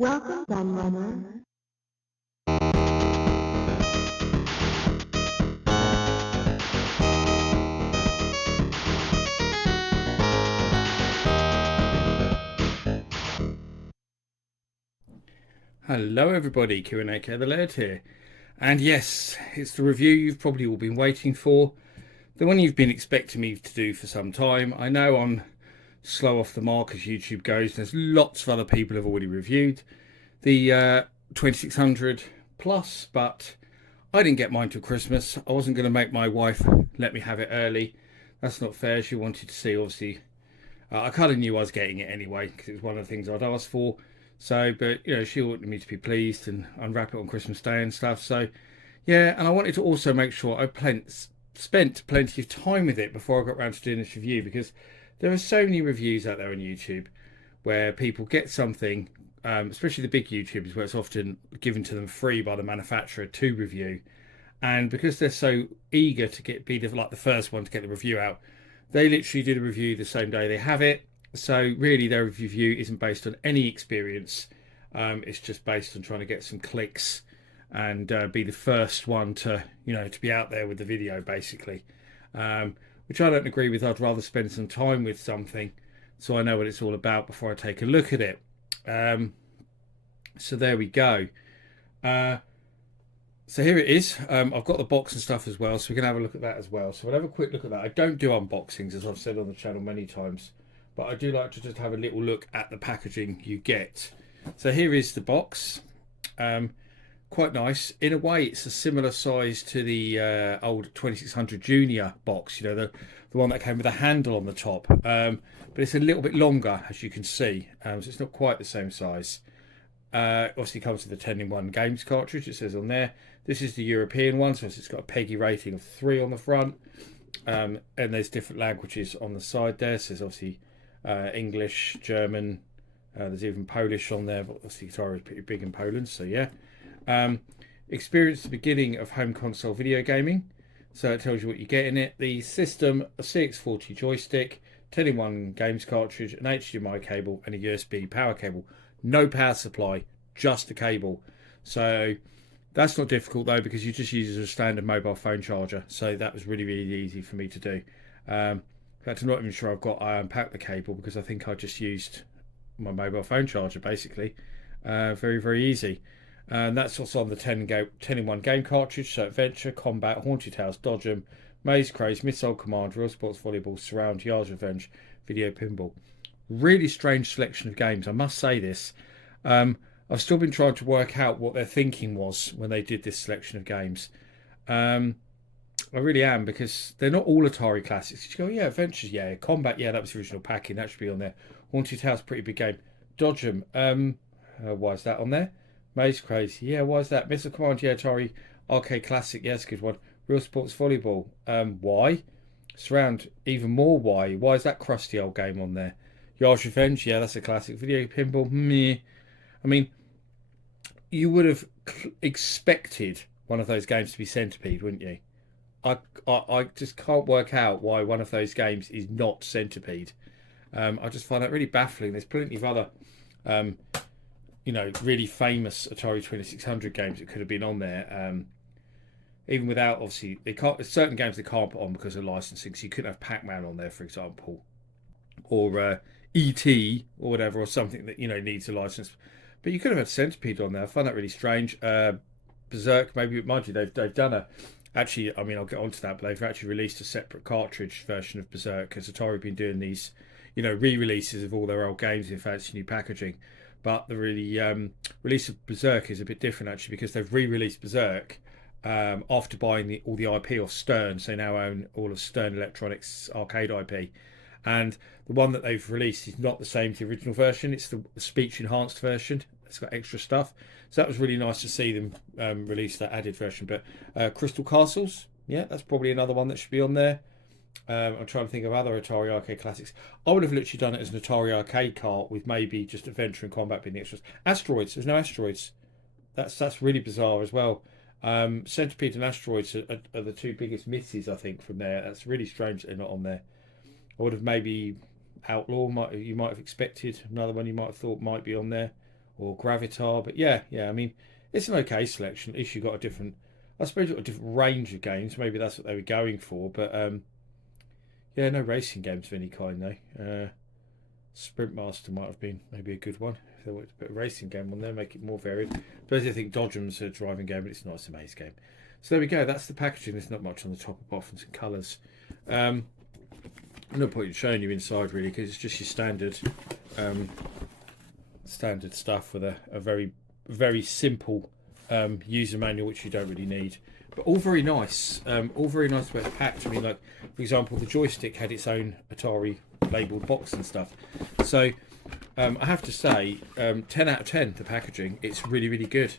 Welcome, Gunrunner. Hello everybody, Q&A the Laird here. And yes, it's the review you've probably all been waiting for. The one you've been expecting me to do for some time. I know I'm slow off the mark as YouTube goes. There's lots of other people who have already reviewed the 2600 plus, but I didn't get mine till Christmas. I wasn't going to make my wife let me have it early. That's not fair. She wanted to see, obviously. I kind of knew I was getting it anyway because it was one of the things I'd asked for. So, but she wanted me to be pleased and unwrap it on Christmas Day and stuff. So, yeah, and I wanted to also make sure I spent plenty of time with it before I got around to doing this review, because there are so many reviews out there on YouTube where people get something, especially the big YouTubers, where it's often given to them free by the manufacturer to review, and because they're so eager to be like the first one to get the review out, they literally do the review the same day they have it. So really, their review isn't based on any experience. It's just based on trying to get some clicks and be the first one to to be out there with the video, basically. Which I don't agree with. I'd rather spend some time with something so I know what it's all about before I take a look at it. So there we go. Uh, so here it is. I've got the box and stuff as well, so we can have a look at that as well. So we'll have a quick look at that. I don't do unboxings, as I've said on the channel many times, but I do like to just have a little look at the packaging you get. So here is the box. Quite nice. In a way, it's a similar size to the old 2600 Junior box, the one that came with a handle on the top. But it's a little bit longer, as you can see, so it's not quite the same size. Obviously comes with the 10-in-1 games cartridge, it says on there. This is the European one, so it's got a PEGI rating of 3 on the front. And there's different languages on the side there. So there's obviously English, German, there's even Polish on there, but obviously Atari is pretty big in Poland, so yeah. Experience the beginning of home console video gaming. So it tells you what you get in it. The system, a CX40 joystick, 10-in-1 games cartridge, an HDMI cable, and a USB power cable. No power supply, just a cable. So that's not difficult though, because you just use it as a standard mobile phone charger. So that was really, really easy for me to do. In fact, I'm not even sure I unpacked the cable, because I think I just used my mobile phone charger basically. Very, very easy. And that's also on the 10-in-1 game cartridge. So Adventure, Combat, Haunted House, Dodge 'em, Maze Craze, Missile Command, Real Sports Volleyball, Surround, Yard's Revenge, Video Pinball. Really strange selection of games, I must say this. I've still been trying to work out what their thinking was when they did this selection of games. I really am, because they're not all Atari classics. You go, yeah, Adventures, yeah, Combat, yeah, that was the original packing, that should be on there. Haunted House, pretty big game. Dodge 'em, why is that on there? Maze Crazy, yeah, why is that? Missile Command, yeah, Atari Arcade Classic, yes, good one. Real Sports Volleyball, why? Surround, even more why? Why is that crusty old game on there? Yard's Revenge, yeah, that's a classic. Video Pinball, meh. I mean, you would have expected one of those games to be Centipede, wouldn't you? I just can't work out why one of those games is not Centipede. I just find that really baffling. There's plenty of other, um, really famous Atari 2600 games that could have been on there. Even without, obviously, they can't. There's certain games they can't put on because of licensing. So you couldn't have Pac-Man on there, for example, or ET or whatever, or something that needs a license. But you could have had Centipede on there. I find that really strange. Berserk, maybe, mind you, they've done a. Actually, I mean, I'll get onto that, but they've actually released a separate cartridge version of Berserk, because Atari have been doing these, re-releases of all their old games in fancy new packaging. But the really release of Berserk is a bit different, actually, because they've re-released Berserk after buying all the IP off Stern. So they now own all of Stern Electronics arcade IP. And the one that they've released is not the same as the original version. It's the speech enhanced version. It's got extra stuff. So that was really nice to see them release that added version. But Crystal Castles, yeah, that's probably another one that should be on there. I'm trying to think of other Atari arcade classics. I would have literally done it as an Atari arcade cart with maybe just Adventure and Combat being the extras. Asteroids, there's no Asteroids. That's really bizarre as well. Centipede and Asteroids are the two biggest misses, I think, from there. That's really strange that they're not on there. I would have maybe Outlaw. You might have expected another one. You might have thought might be on there, or Gravitar. But yeah, I mean, it's an okay selection. At least you got a different, I suppose, you got a different range of games. Maybe that's what they were going for. But yeah, no racing games of any kind though. Sprint Master might have been maybe a good one if they wanted to put a racing game on there, make it more varied. But I think Dodgem's a driving game, but it's not. It's a maze game. So there we go. That's the packaging. There's not much on the top apart from some colours. No point in showing you inside really, because it's just your standard stuff with a very simple user manual, which you don't really need. But all very nice. All very nice about the packed. I mean, like for example, the joystick had its own Atari labelled box and stuff. So I have to say, 10 out of 10. The packaging, it's really good.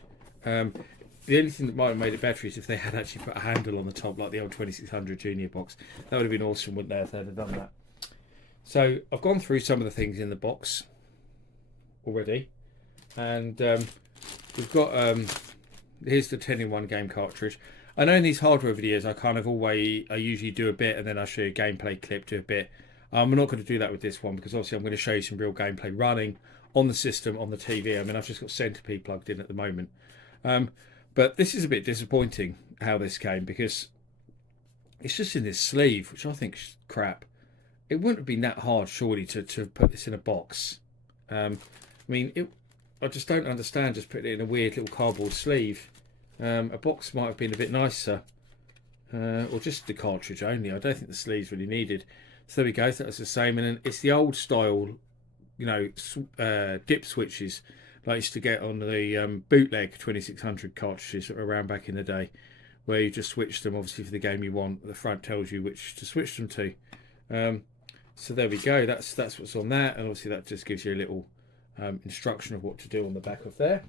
The only thing that might have made it better is if they had actually put a handle on the top, like the old 2600 Junior box. That would have been awesome, wouldn't they, if they'd have done that? So I've gone through some of the things in the box already, and we've got here's the 10-in-1 game cartridge. I know in these hardware videos I usually do a bit and then I show you a gameplay clip, do a bit. I'm not going to do that with this one because obviously I'm going to show you some real gameplay running on the system, on the TV. I mean, I've just got Centipede plugged in at the moment. But this is a bit disappointing how this came, because it's just in this sleeve, which I think is crap. It wouldn't have been that hard, surely, to put this in a box. I mean, I just don't understand just putting it in a weird little cardboard sleeve. A box might have been a bit nicer. Or just the cartridge only. I don't think the sleeve's really needed. So there we go. So that's the same. And then it's the old style, you know, dip switches like I used to get on the bootleg 2600 cartridges that were around back in the day, where you just switch them obviously for the game you want. The front tells you which to switch them to. So there we go. That's what's on that, and obviously that just gives you a little instruction of what to do on the back of there.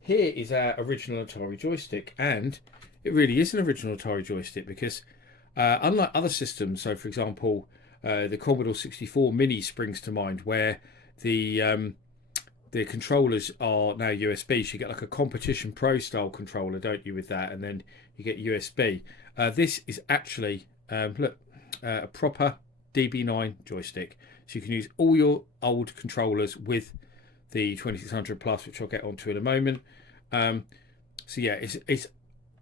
Here is our original Atari joystick, and it really is an original Atari joystick because unlike other systems, so for example the Commodore 64 Mini springs to mind, where the controllers are now USB. So you get like a Competition Pro style controller, don't you, with that, and then you get USB. This is actually a proper DB9 joystick, so you can use all your old controllers with the 2600 Plus, which I'll get onto in a moment. So yeah, it's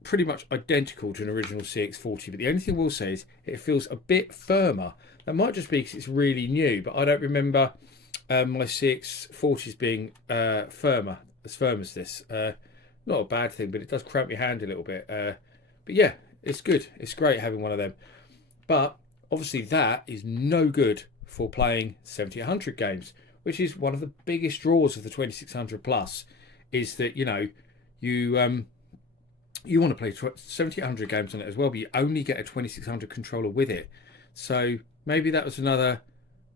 pretty much identical to an original CX40, but the only thing we'll say is it feels a bit firmer. That might just be because it's really new, but I don't remember my CX40s being firm as this. Not a bad thing, but it does cramp your hand a little bit. But yeah, it's good. It's great having one of them. But obviously that is no good for playing 7800 games, which is one of the biggest draws of the 2600 Plus, is that, you know, you want to play 7800 games on it as well, but you only get a 2600 controller with it. So maybe that was another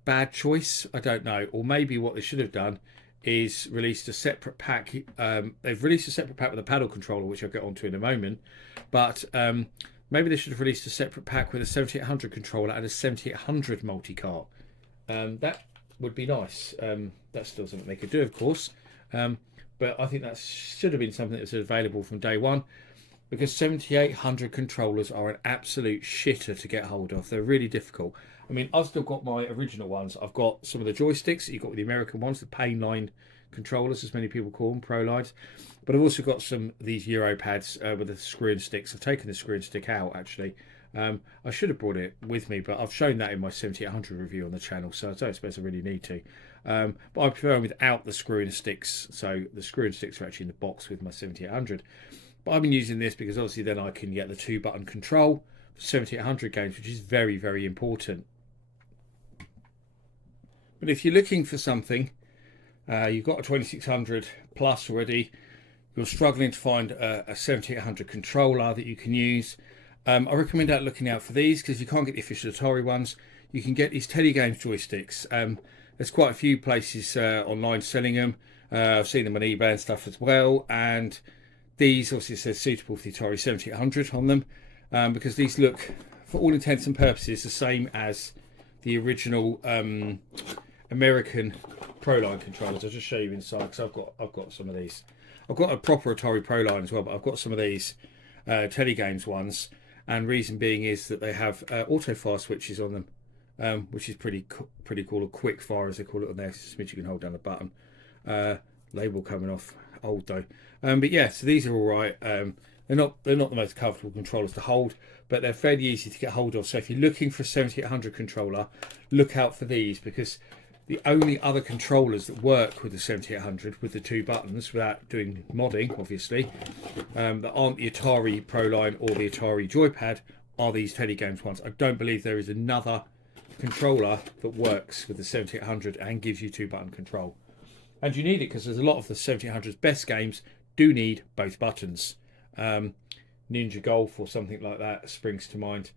bad choice. I don't know. Or maybe what they should have done is released a separate pack. They've released a separate pack with a paddle controller, which I'll get onto in a moment. But maybe they should have released a separate pack with a 7800 controller and a 7800 multi-cart. That would be nice. That's still something they could do, of course. But I think that should have been something that was available from day one, because 7800 controllers are an absolute shitter to get hold of. They're really difficult. I mean, I've still got my original ones. I've got some of the joysticks that you've got with the American ones, the pain line controllers, as many people call them, Pro Lines. But I've also got some of these Euro pads with the screw and sticks. I've taken the screw and stick out, actually. I should have brought it with me, but I've shown that in my 7800 review on the channel, so I don't suppose I really need to. But I prefer them without the screw and sticks. So the screw and sticks are actually in the box with my 7800. But I've been using this because obviously then I can get the 2-button control for 7800 games, which is very, very important. But if you're looking for something, you've got a 2600 Plus already, you're struggling to find a 7800 controller that you can use, I recommend looking out for these, because you can't get the official Atari ones. You can get these Tele-Games joysticks. There's quite a few places online selling them. I've seen them on eBay and stuff as well. And these obviously says suitable for the Atari 7800 on them, because these look, for all intents and purposes, the same as the original American Pro Line controllers. I'll just show you inside, because I've got some of these. I've got a proper Atari Pro Line as well, but I've got some of these Tele-Games ones. And reason being is that they have auto fire switches on them, which is pretty cool, or quick fire as they call it on there. It's just means you can hold down the button. Label coming off, old though. But yeah, so these are all right. They're not the most comfortable controllers to hold, but they're fairly easy to get hold of. So if you're looking for a 7800 controller, look out for these, because the only other controllers that work with the 7800 with the 2 buttons without doing modding, obviously, that aren't the Atari Pro Line or the Atari Joypad are these Tele-Games ones. I don't believe there is another controller that works with the 7800 and gives you 2-button control. And you need it because there's a lot of the 7800's best games do need both buttons. Ninja Golf or something like that springs to mind.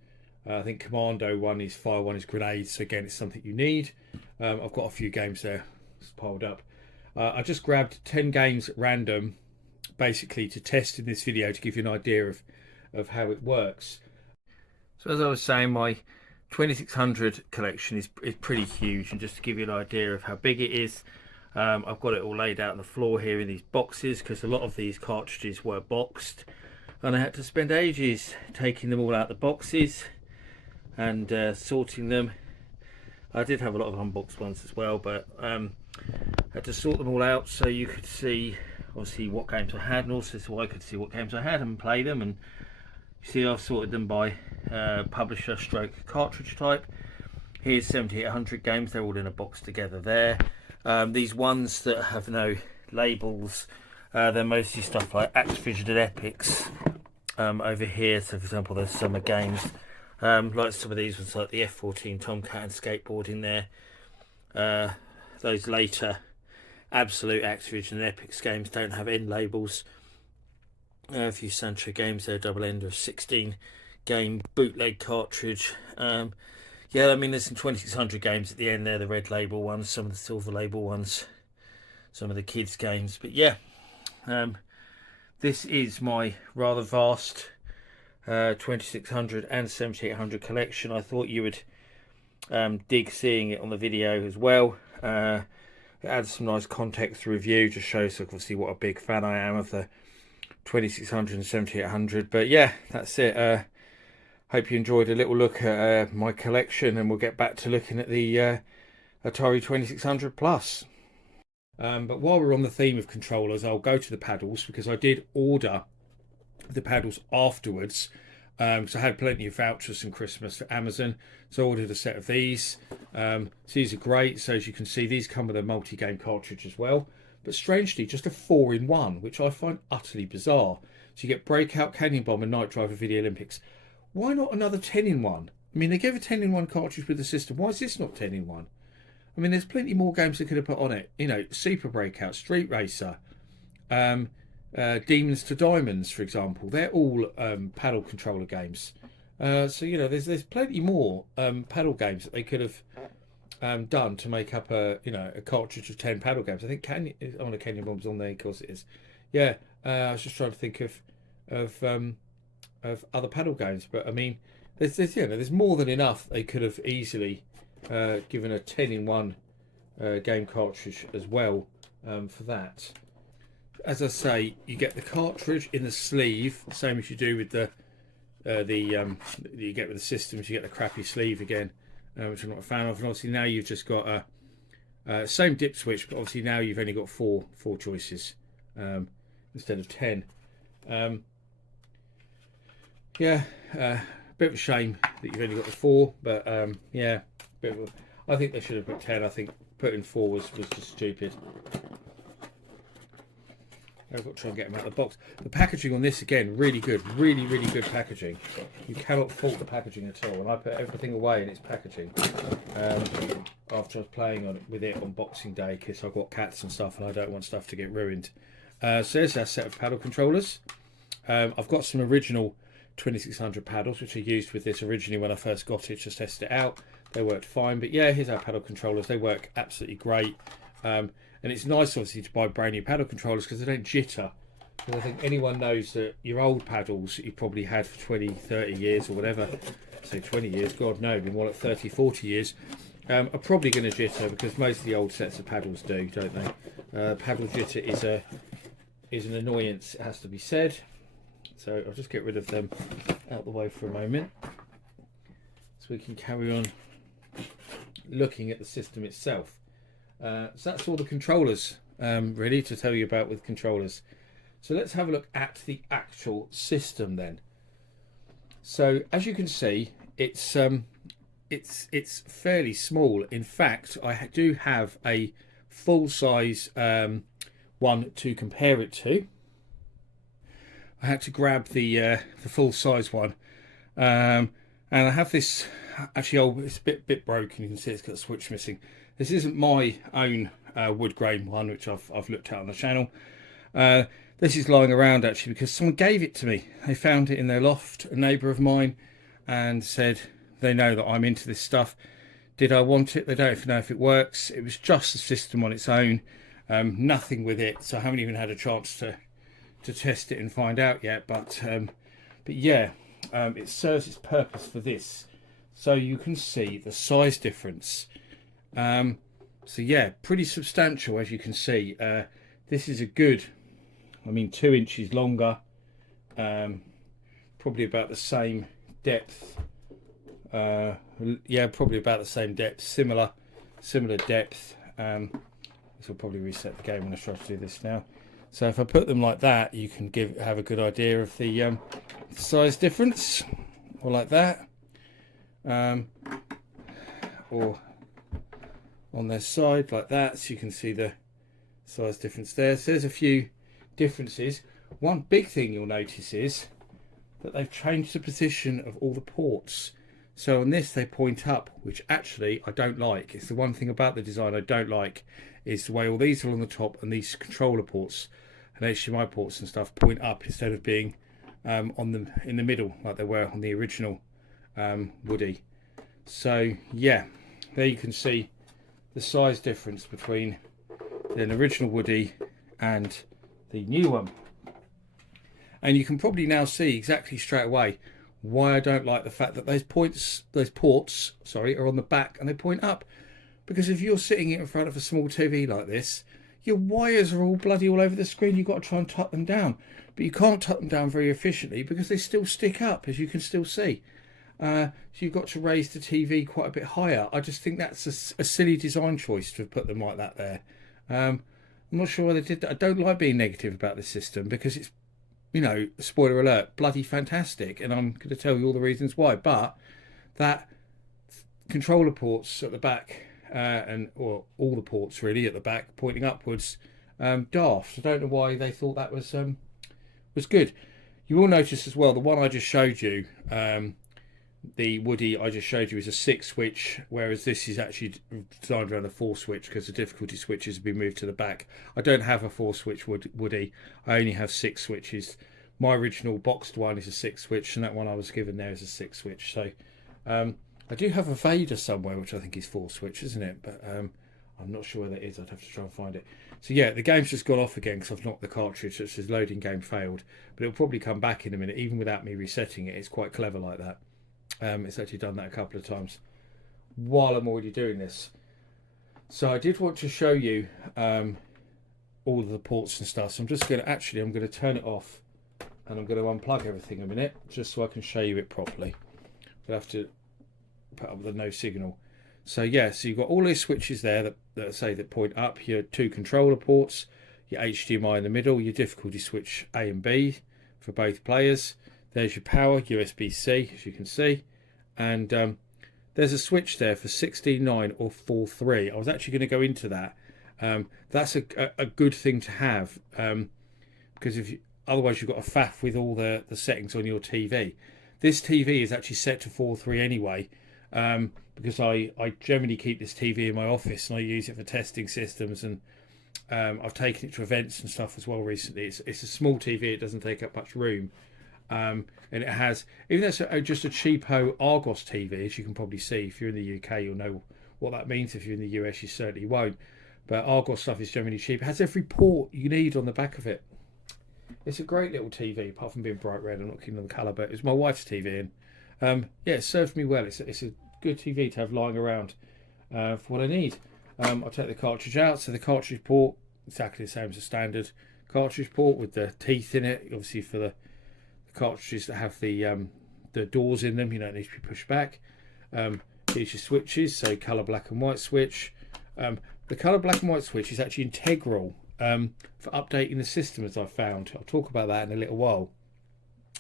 I think Commando one is fire, one is grenades. So again, it's something you need. I've got a few games there piled up. I just grabbed 10 games at random, basically to test in this video to give you an idea of how it works. So as I was saying, my 2600 collection is pretty huge, and just to give you an idea of how big it is, I've got it all laid out on the floor here in these boxes, because a lot of these cartridges were boxed and I had to spend ages taking them all out the boxes and sorting them. I did have a lot of unboxed ones as well, but had to sort them all out so you could see obviously what games I had, and also so I could see what games I had and play them. And you see I've sorted them by publisher stroke cartridge type. Here's 7800 games, they're all in a box together there. These ones that have no labels, they're mostly stuff like Activision and Epic's over here. So for example, there's Summer Games, like some of these ones like the F14 Tomcat and Skateboard in there. Those later absolute Activision and Epic's games don't have end labels. A few Sancho games there, double end of 16 game bootleg cartridge. Yeah, I mean, there's some 2600 games at the end there, the red label ones, some of the silver label ones, some of the kids games. But yeah, this is my rather vast 2600 and 7800 collection. I thought you would dig seeing it on the video as well. It adds some nice context to review, just shows obviously what a big fan I am of the 2600 and 7800. But yeah, that's it. Hope you enjoyed a little look at my collection, and we'll get back to looking at the Atari 2600 Plus. But while we're on the theme of controllers, I'll go to the paddles, because I did order the paddles afterwards. So I had plenty of vouchers from Christmas for Amazon, so I ordered a set of these. So these are great. So as you can see, these come with a multi-game cartridge as well, but strangely just a 4-in-1, which I find utterly bizarre. So you get Breakout, Canyon Bomb and Night Driver for the Olympics. Why not another 10-in-1? I mean, they gave a 10-in-1 cartridge with the system. Why is this not 10-in-1? I mean, there's plenty more games they could have put on it. You know, Super Breakout, Street Racer, Demons to Diamonds, for example. They're all paddle controller games. So, you know, there's plenty more paddle games that they could have done to make up a cartridge of 10 paddle games. I think Canyon Bomb's on there, of course it is. Yeah, I was just trying to think of other paddle games, but I mean, there's more than enough. They could have easily given a 10-in-1 game cartridge as well for that. As I say, you get the cartridge in the sleeve, same as you do with the you get with the systems. You get the crappy sleeve again, which I'm not a fan of. And obviously now you've just got a same dip switch, but obviously now you've only got four choices instead of 10. Yeah, bit of a shame that you've only got the 4, but yeah, I think they should have put 10. I think putting 4 was just stupid. I've got to try and get them out of the box. The packaging on this, again, really good. Really good packaging. You cannot fault the packaging at all. And I put everything away in its packaging after I was playing with it on Boxing Day, because I've got cats and stuff and I don't want stuff to get ruined. So there's our set of paddle controllers. I've got some original 2600 paddles, which I used with this originally when I first got it, just tested it out. They worked fine. But yeah, here's our paddle controllers. They work absolutely great. And it's nice, obviously, to buy brand new paddle controllers because they don't jitter. Because I think anyone knows that your old paddles that you probably had for 20, 30 years or whatever, say 20 years, God no, been more like 30, 40 years, are probably going to jitter, because most of the old sets of paddles do, don't they? Paddle jitter is an annoyance, it has to be said. So I'll just get rid of them out the way for a moment, so we can carry on looking at the system itself. So that's all the controllers really, to tell you about with controllers. So let's have a look at the actual system then. So as you can see, it's fairly small. In fact, I do have a full size one to compare it to. I had to grab the full size one, and I have this. Actually, it's a bit broken. You can see it's got a switch missing. This isn't my own wood grain one, which I've looked at on the channel. This is lying around actually because someone gave it to me. They found it in their loft, a neighbour of mine, and said they know that I'm into this stuff. Did I want it? They don't know if it works. It was just a system on its own, nothing with it. So I haven't even had a chance to test it and find out yet. But yeah, it serves its purpose for this. So you can see the size difference. So yeah, pretty substantial as you can see. This is a good, 2 inches longer, probably about the same depth. Yeah, probably about the same depth, similar depth. This will probably reset the game when I try to do this now. So if I put them like that, you can have a good idea of the size difference, or like that, or on their side like that, so you can see the size difference there. So there's a few differences. One big thing you'll notice is that they've changed the position of all the ports. So on this they point up, which actually I don't like. It's the one thing about the design I don't like, is the way all these are on the top and these controller ports and HDMI ports and stuff point up instead of being in the middle like they were on the original Woody. So yeah, there you can see the size difference between the original Woody and the new one. And you can probably now see exactly straight away why I don't like the fact that those ports, are on the back and they point up. Because if you're sitting in front of a small TV like this, your wires are all bloody all over the screen. You've got to try and tuck them down, but you can't tuck them down very efficiently because they still stick up, as you can still see. So you've got to raise the TV quite a bit higher. I just think that's a silly design choice to have put them like that there. I'm not sure why they did that. I don't like being negative about this system because it's, spoiler alert, bloody fantastic, and I'm going to tell you all the reasons why. But that controller ports at the back, or all the ports really at the back pointing upwards, daft. I don't know why they thought that was good. You will notice as well the one I just showed you, the Woody I just showed you, is a 6 switch, whereas this is actually designed around a 4 switch because the difficulty switches have been moved to the back. I don't have a 4 switch Woody, I only have 6 switches. My original boxed one is a 6 switch, and that one I was given there is a 6 switch. So I do have a Vader somewhere which I think is 4 switch, isn't it? But I'm not sure where that is. I'd have to try and find it. So yeah, the game's just gone off again because I've knocked the cartridge, so it says loading game failed, but it'll probably come back in a minute even without me resetting it. It's quite clever like that. It's actually done that a couple of times while I'm already doing this. So I did want to show you all of the ports and stuff. So I'm going to turn it off and I'm going to unplug everything in a minute just so I can show you it properly. We'll have to put up the no signal. So yeah, so you've got all these switches there that point up, your 2 controller ports, your HDMI in the middle, your difficulty switch A and B for both players. There's your power, USB-C, as you can see. And there's a switch there for 16.9 or 4.3. I was actually going to go into that. That's a good thing to have, because otherwise you've got a faff with all the settings on your TV. This TV is actually set to 4.3 anyway, because I generally keep this TV in my office and I use it for testing systems, and I've taken it to events and stuff as well recently. It's a small TV, it doesn't take up much room. And it has, even though it's just a cheapo Argos TV, as you can probably see, if you're in the UK you'll know what that means. If you're in the US you certainly won't, but Argos stuff is generally cheap. It has every port you need on the back of it. It's a great little TV, apart from being bright red. I'm not keen on the colour, but it's my wife's TV, and yeah, it served me well. It's a good TV to have lying around for what I need. I'll take the cartridge out, so the cartridge port, exactly the same as a standard cartridge port with the teeth in it, obviously for the cartridges that have the doors in them, you don't need to be pushed back. Here's your switches, so colour black and white switch. The colour black and white switch is actually integral for updating the system, as I found. I'll talk about that in a little while.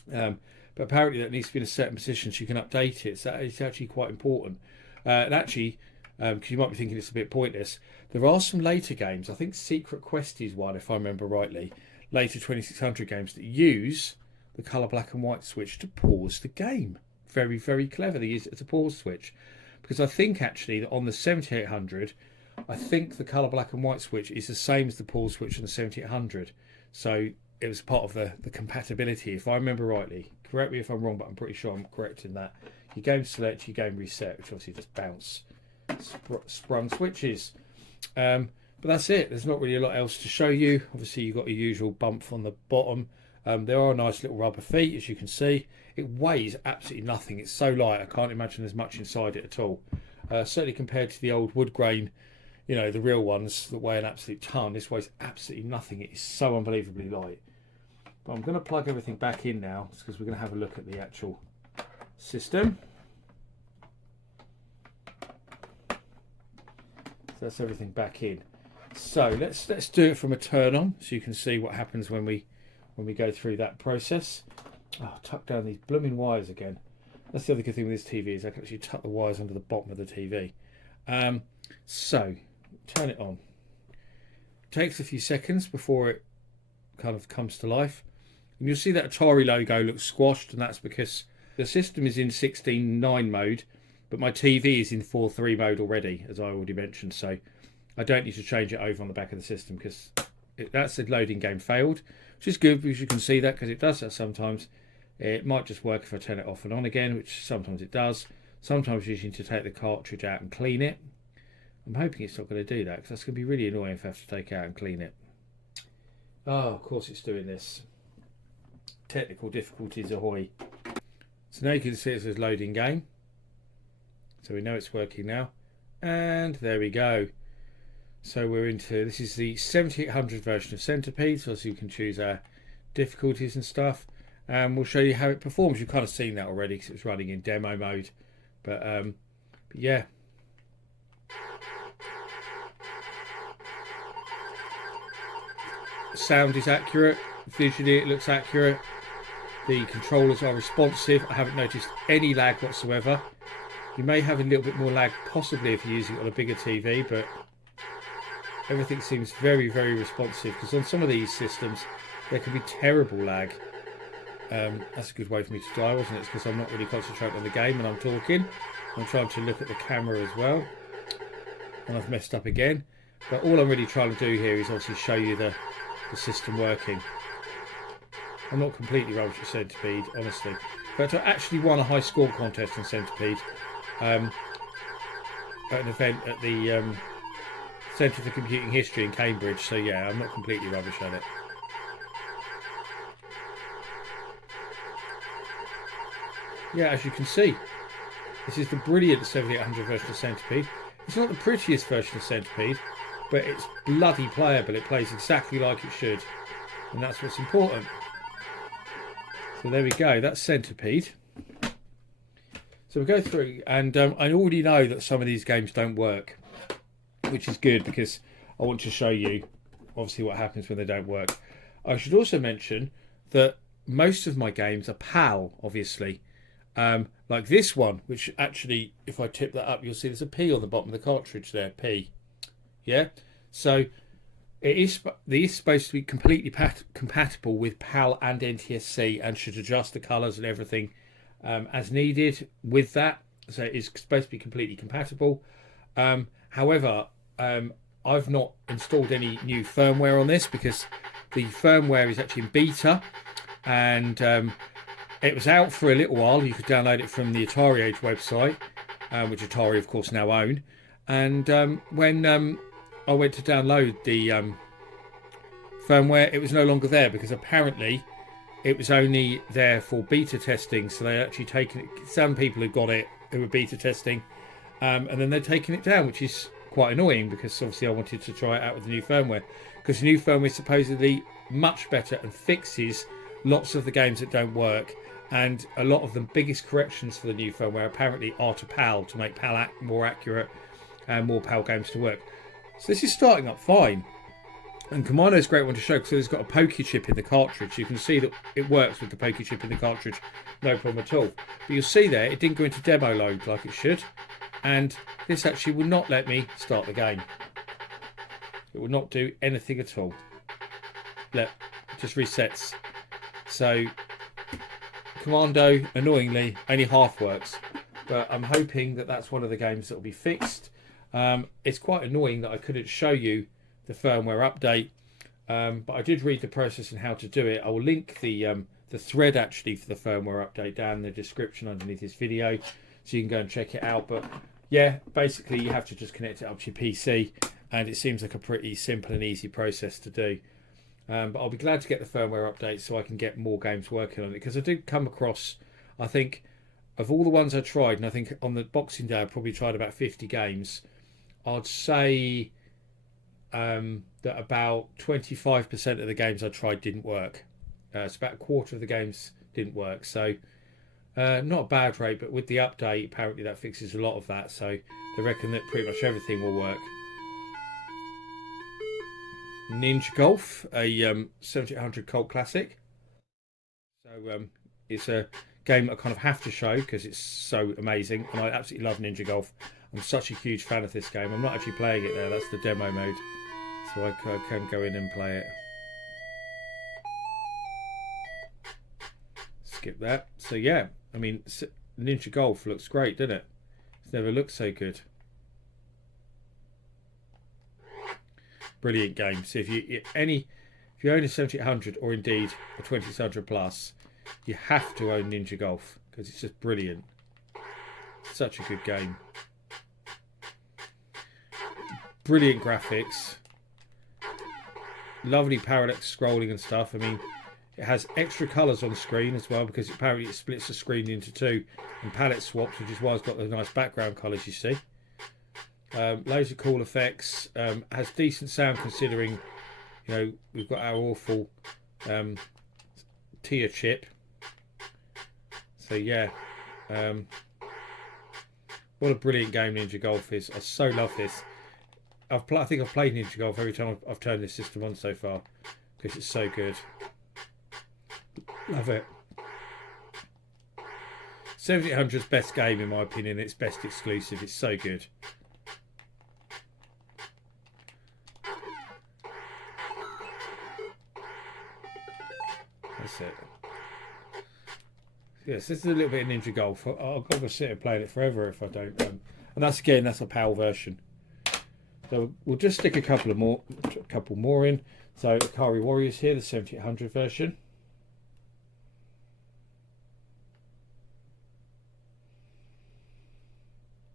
But apparently that needs to be in a certain position so you can update it. So it's actually quite important. And actually, because you might be thinking it's a bit pointless, there are some later games. I think Secret Quest is one, if I remember rightly. Later 2600 games that use the colour black and white switch to pause the game. Very, very clever. They use it as a pause switch. Because I think actually that on the 7800, I think the colour black and white switch is the same as the pause switch on the 7800. So it was part of the compatibility, if I remember rightly. Correct me if I'm wrong, but I'm pretty sure I'm correct in that. Your game select, your game reset, which obviously just bounce sprung switches. But that's it. There's not really a lot else to show you. Obviously, you've got your usual bump on the bottom. There are nice little rubber feet, as you can see. It weighs absolutely nothing. It's so light, I can't imagine there's much inside it at all. Certainly compared to the old wood grain, you know, the real ones that weigh an absolute ton, this weighs absolutely nothing. It is so unbelievably light. But I'm going to plug everything back in now, because we're going to have a look at the actual system. So that's everything back in. So let's do it from a turn on, so you can see what happens when we go through that process. Oh, tuck down these blooming wires again. That's the other good thing with this TV, is I can actually tuck the wires under the bottom of the TV. So turn it on. It takes a few seconds before it kind of comes to life. And you'll see that Atari logo looks squashed, and that's because the system is in 16:9 mode, but my TV is in 4:3 mode already, as I already mentioned. So I don't need to change it over on the back of the system, because that's the loading game failed, which is good because you can see that, because it does that sometimes. It might just work if I turn it off and on again, which sometimes it does. Sometimes you need to take the cartridge out and clean it. I'm hoping it's not going to do that, because that's going to be really annoying if I have to take it out and clean it. Oh, of course it's doing this. Technical difficulties ahoy. So now you can see it says loading game. So we know it's working now. And there we go. So we're into, this is the 7800 version of Centipede, so you can choose our difficulties and stuff. And we'll show you how it performs. You've kind of seen that already, because it's running in demo mode. But yeah. Sound is accurate. Visually it looks accurate. The controllers are responsive. I haven't noticed any lag whatsoever. You may have a little bit more lag possibly if you're using it on a bigger TV, but everything seems very, very responsive, because on some of these systems there can be terrible lag. That's a good way for me to die, wasn't it? It's because I'm not really concentrating on the game and I'm talking. I'm trying to look at the camera as well, and I've messed up again. But all I'm really trying to do here is obviously show you the system working. I'm not completely rubbish at Centipede, honestly. But I actually won a high score contest in Centipede at an event at the Centre for Computing History in Cambridge. So yeah, I'm not completely rubbish at it. Yeah, as you can see, this is the brilliant 7800 version of Centipede. It's not the prettiest version of Centipede, but it's bloody playable. It plays exactly like it should, and that's what's important. So there we go, that's Centipede. So we go through, and I already know that some of these games don't work, which is good, because I want to show you obviously what happens when they don't work. I should also mention that most of my games are PAL, obviously. Like this one, which actually, if I tip that up, you'll see there's a P on the bottom of the cartridge there, P. Yeah, so it is supposed to be completely compatible with PAL and NTSC, and should adjust the colours and everything as needed with that. So it's supposed to be completely compatible. However, I've not installed any new firmware on this, because the firmware is actually in beta, and it was out for a little while. You could download it from the Atari Age website, which Atari of course now own. And when I went to download the firmware, it was no longer there, because apparently it was only there for beta testing. So they actually taken it, some people who got it who were beta testing, and then they're taking it down, which is quite annoying, because obviously I wanted to try it out with the new firmware, because the new firmware is supposedly much better and fixes lots of the games that don't work. And a lot of the biggest corrections for the new firmware apparently are to PAL, to make PAL more accurate and more PAL games to work. So this is starting up fine. And Commando is a great one to show because it's got a pokey chip in the cartridge. You can see that it works with the pokey chip in the cartridge, no problem at all. But you'll see there, it didn't go into demo load like it should. And this actually will not let me start the game. It will not do anything at all. Look, it just resets. So Commando, annoyingly, only half works. But I'm hoping that that's one of the games that will be fixed. It's quite annoying that I couldn't show you the firmware update, but I did read the process and how to do it. I will link the thread actually for the firmware update down in the description underneath this video, so you can go and check it out. But yeah, basically you have to just connect it up to your PC, and it seems like a pretty simple and easy process to do. But I'll be glad to get the firmware update so I can get more games working on it, because I did come across, I think, of all the ones I tried, and I think on the Boxing Day I probably tried about 50 games, I'd say that about 25% of the games I tried didn't work. It's about a quarter of the games didn't work. So not a bad rate, but with the update, apparently that fixes a lot of that. So they reckon that pretty much everything will work. Ninja Golf, a 7800 Colt Classic. So it's a game I kind of have to show because it's so amazing, and I absolutely love Ninja Golf. I'm such a huge fan of this game. I'm not actually playing it there, that's the demo mode. So I can go in and play it. Skip that. So yeah, I mean, Ninja Golf looks great, doesn't it? It's never looked so good. Brilliant game. So if you own a 7800 or indeed a 2600 plus, you have to own Ninja Golf because it's just brilliant. Such a good game. Brilliant graphics. Lovely parallax scrolling and stuff. I mean, it has extra colours on screen as well, because apparently it splits the screen into two and palette swaps, which is why it's got the nice background colours you see. Loads of cool effects. Has decent sound considering, you know, we've got our awful tier chip. So yeah, what a brilliant game Ninja Golf is. I so love this. I think I've played Ninja Golf every time I've turned this system on so far because it's so good. Love it. 7800's best game in my opinion. It's best exclusive. It's so good. That's it. Yes, this is a little bit of Ninja Golf. I'll go sit and play it forever if I don't. And that's a PAL version. So we'll just stick a couple more in. So Atari Warriors here, the 7800 version.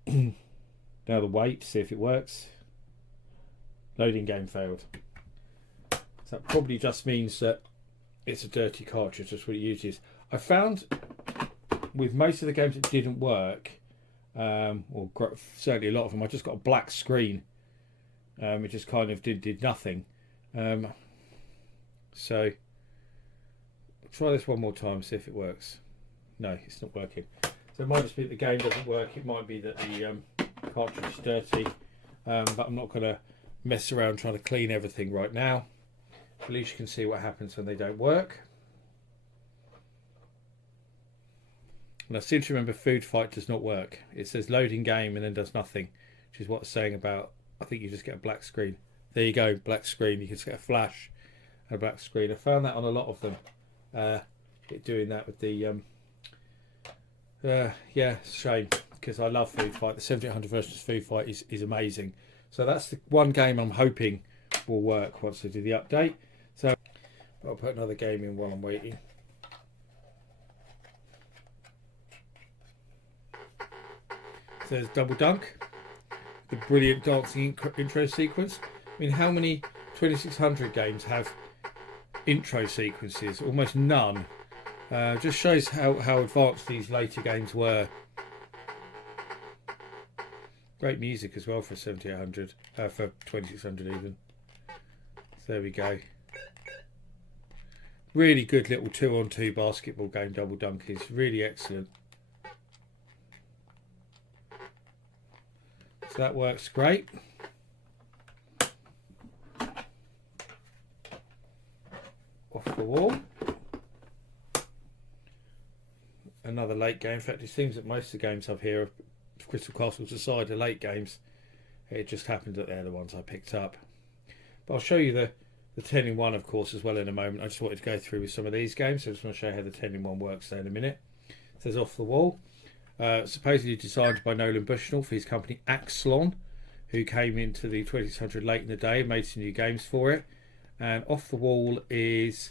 Now the wait, see if it works. Loading game failed. So that probably just means that it's a dirty cartridge. That's what it uses. I found with most of the games it didn't work, or certainly a lot of them, I just got a black screen. It just kind of did nothing. So try this one more time, see if it works. No, it's not working. So it might just be that the game doesn't work. It might be that the cartridge is dirty. But I'm not going to mess around trying to clean everything right now. At least you can see what happens when they don't work. And I seem to remember Food Fight does not work. It says loading game and then does nothing, which is what it's saying about, I think you just get a black screen. There you go, black screen. You can just get a flash and a black screen. I found that on a lot of them. It doing that with the yeah, it's a shame because I love Food Fight. The 7800 version of Food Fight is amazing. So that's the one game I'm hoping will work once they do the update. So I'll put another game in while I'm waiting. So there's Double Dunk, the brilliant dancing intro sequence. I mean, how many 2600 games have intro sequences? Almost none. Just shows how advanced these later games were. Great music as well for 7800, for 2600 even. So there we go. Really good little 2-on-2 basketball game. Double Dunk is really excellent. So that works great. off the wall. Another late game. In fact, it seems that most of the games I've here, Crystal Castles aside, are late games. It just happened that they're the ones I picked up. But I'll show you the 10 in 1, of course, as well in a moment. I just wanted to go through with some of these games. So I just want to show you how the 10 in 1 works there in a minute. It says Off the Wall. Supposedly designed by Nolan Bushnell for his company Axlon, who came into the 2600 late in the day and made some new games for it. And Off the Wall is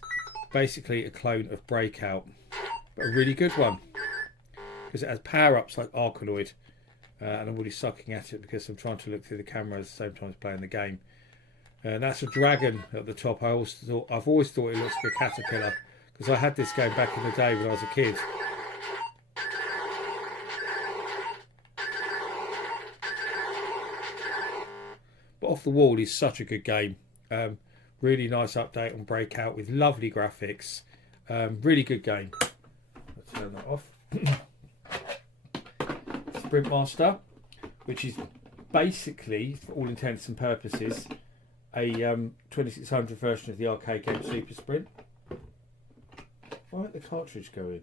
basically a clone of Breakout, but a really good one because it has power-ups like Arkanoid. And I'm really sucking at it because I'm trying to look through the camera at the same time as playing the game. And that's a dragon at the top. I've always thought it looks like a caterpillar because I had this game back in the day when I was a kid. But Off the Wall is such a good game. Really nice update on Breakout with lovely graphics. Really good game. I'll turn that off. Sprint Master, which is basically, for all intents and purposes, a 2600 version of the arcade game Super Sprint. Why won't the cartridge go in?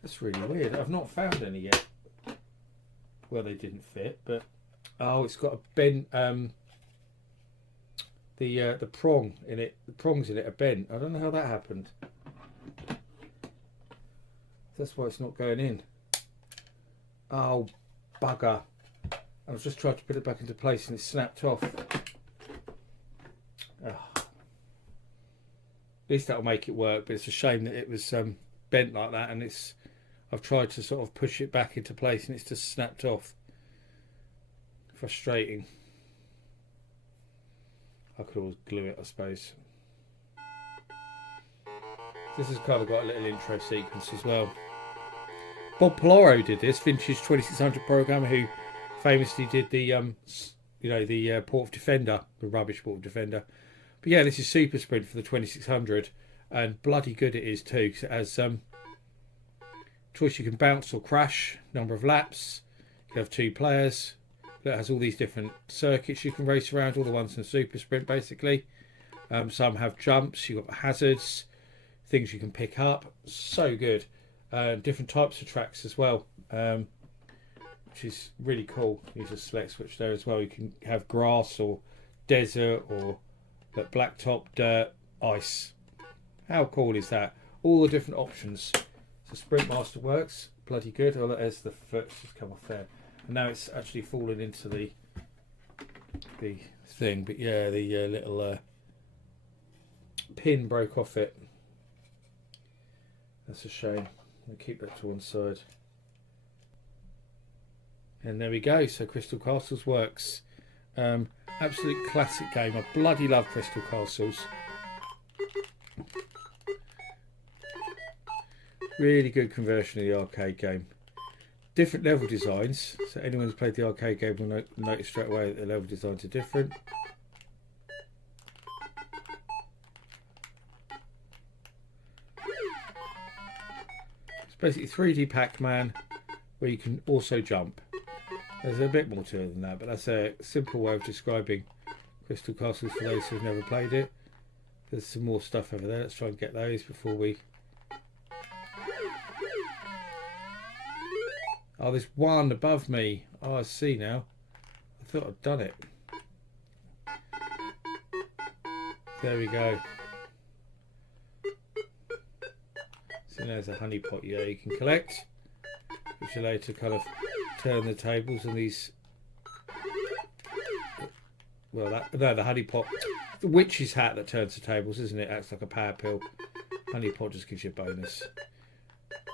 That's really weird. I've not found any yet. Well, they didn't fit, but oh, it's got a bent. The prong in it. The prongs in it are bent. I don't know how that happened. That's why it's not going in. Oh, bugger. I was just trying to put it back into place and it snapped off. Oh. At least that'll make it work, but it's a shame that it was bent like that, and I've tried to sort of push it back into place and it's just snapped off. Frustrating. I could always glue it, I suppose. This has kind of got a little intro sequence as well. Bob Polaro did this, vintage 2600 programmer who famously did the Port of Defender, the rubbish Port of Defender. But yeah, this is Super Sprint for the 2600, and bloody good it is too, because it has choice you can bounce or crash, number of laps. You can have 2 players. It has all these different circuits you can race around, all the ones in Super Sprint basically. Some have jumps, you've got hazards, things you can pick up. So good. Different types of tracks as well, which is really cool. Use a select switch there as well. You can have grass or desert or blacktop, dirt, ice. How cool is that? All the different options. So Sprint Master works. Bloody good. Oh, there's the foot just come off there. And now it's actually fallen into the thing. But yeah, the little pin broke off it. That's a shame. I'll keep that to one side. And there we go. So Crystal Castles works. Absolute classic game. I bloody love Crystal Castles. Really good conversion of the arcade game. Different level designs. So anyone who's played the arcade game will notice straight away that the level designs are different. Basically 3D Pac-Man where you can also jump. There's a bit more to it than that, but that's a simple way of describing Crystal Castles for those who've never played it. There's some more stuff over there. Let's try and get those before we... Oh, there's one above me. Oh, I see now. I thought I'd done it. There we go. So there's a honey pot you can collect, which allow you to kind of turn the tables and these. Well, the honey pot, the witch's hat that turns the tables, isn't it? Acts like a power pill. Honey pot just gives you a bonus.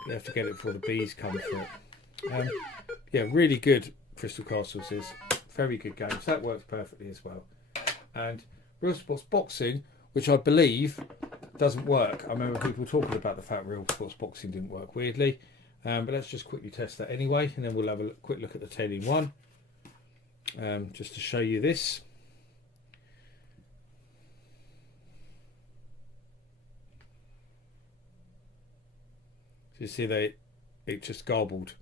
You have to get it before the bees come for it. Yeah, really good. Crystal Castles is very good game. So that works perfectly as well. And Real Sports Boxing, which I believe doesn't work. I remember people talking about the fact Real Sports Boxing didn't work weirdly. But let's just quickly test that anyway, and then we'll have a quick look at the 10 in 1. Just to show you this. So you see it just garbled.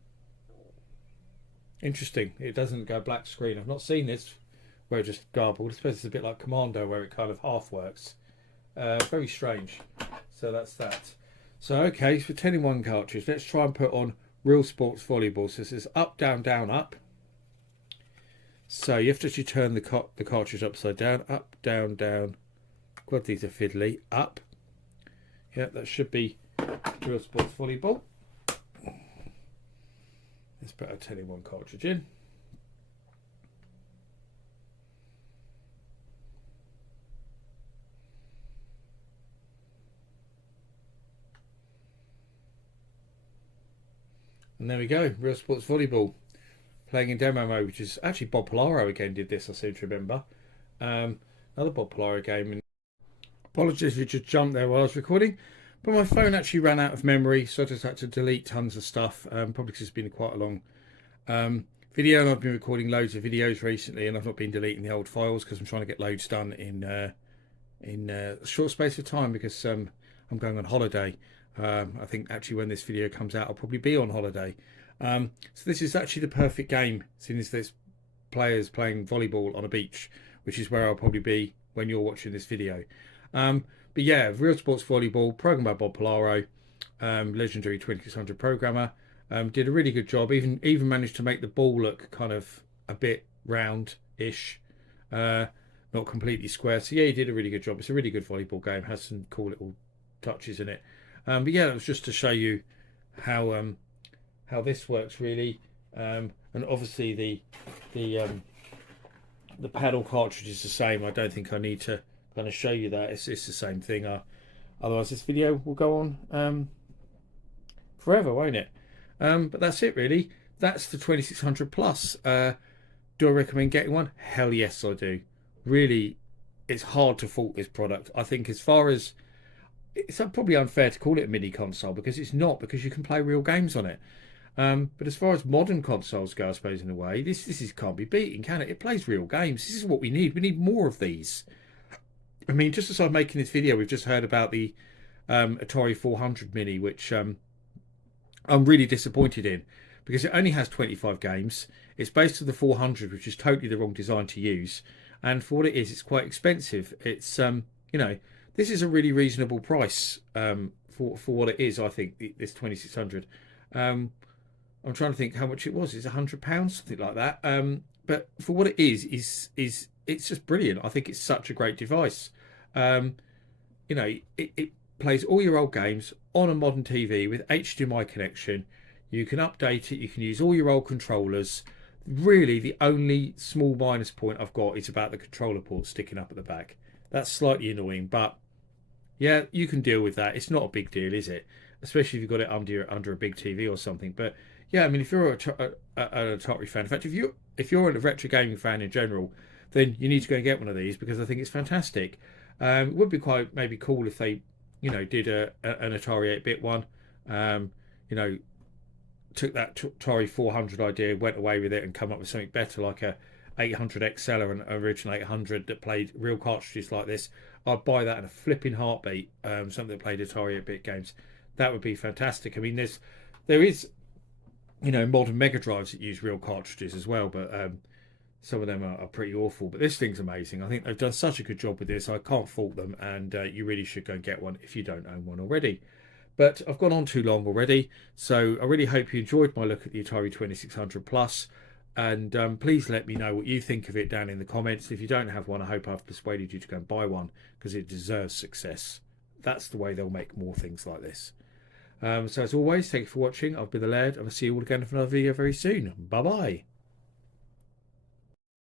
Interesting. It doesn't go black screen. I've not seen this where it just garbled. I suppose it's a bit like Commando where it kind of half works. Very strange. So that's that. So okay, for 10-in-1 cartridge, let's try and put on Real Sports Volleyball. So this is up, down, down, up. So you have to actually turn the cartridge upside down, up, down, down. God, these are fiddly. Up. Yeah, that should be Real Sports Volleyball. Let's put our 10-in-1 cartridge in. And there we go, Real Sports Volleyball. Playing in demo mode, which is actually Bob Polaro again did this, I seem to remember. Another Bob Polaro game. And apologies if you just jumped there while I was recording. But my phone actually ran out of memory, so I just had to delete tons of stuff. Probably because it's been quite a long video, and I've been recording loads of videos recently, and I've not been deleting the old files because I'm trying to get loads done in a short space of time, because I'm going on holiday. I think actually when this video comes out, I'll probably be on holiday. So this is actually the perfect game, seeing as there's players playing volleyball on a beach, which is where I'll probably be when you're watching this video. But yeah, Real Sports Volleyball, programmed by Bob Polaro, legendary 2600 programmer, did a really good job. Even managed to make the ball look kind of a bit round-ish, not completely square. So yeah, he did a really good job. It's a really good volleyball game. Has some cool little touches in it. But yeah, it was just to show you how this works really. And obviously the paddle cartridge is the same. I don't think I need to kind of show you that. It's the same thing. Otherwise this video will go on forever, won't it? But that's it really. That's the 2600 plus. Do I recommend getting one? Hell yes, I do. Really, it's hard to fault this product. I think as far as, it's probably unfair to call it a mini console, because it's not, because you can play real games on it. But as far as modern consoles go, I suppose, in a way, this can't be beaten, can it? It plays real games. This is what we need. We need more of these. I mean, just as I'm making this video, we've just heard about the Atari 400 Mini, which I'm really disappointed in, because it only has 25 games. It's based on the 400, which is totally the wrong design to use. And for what it is, it's quite expensive. It's, you know, this is a really reasonable price for what it is, I think, this 2600. I'm trying to think how much it was. It's £100, something like that. But for what it is it's just brilliant. I think it's such a great device. You know, it plays all your old games on a modern TV with HDMI connection. You can update it. You can use all your old controllers. Really, the only small minus point I've got is about the controller port sticking up at the back. That's slightly annoying, but yeah, you can deal with that. It's not a big deal, is it? Especially if you've got it under a big TV or something. But yeah, I mean, if you're an Atari fan, in fact, if you're a retro gaming fan in general, then you need to go and get one of these, because I think it's fantastic. It would be quite maybe cool if they, you know, did an Atari 8-bit one. You know, took that Atari 400 idea, went away with it, and come up with something better, like a 800 XL or an original 800 that played real cartridges like this. I'd buy that in a flipping heartbeat. Something that played Atari 8-bit games. That would be fantastic. I mean, there is, you know, modern Mega Drives that use real cartridges as well, but some of them are pretty awful. But this thing's amazing. I think they've done such a good job with this. I can't fault them, and you really should go and get one if you don't own one already. But I've gone on too long already, so I really hope you enjoyed my look at the Atari 2600 Plus. And please let me know what you think of it down in the comments. If you don't have one, I hope I've persuaded you to go and buy one, because it deserves success. That's the way they'll make more things like this. So as always, thank you for watching. I've been the Laird, and I'll see you all again for another video very soon. Bye bye.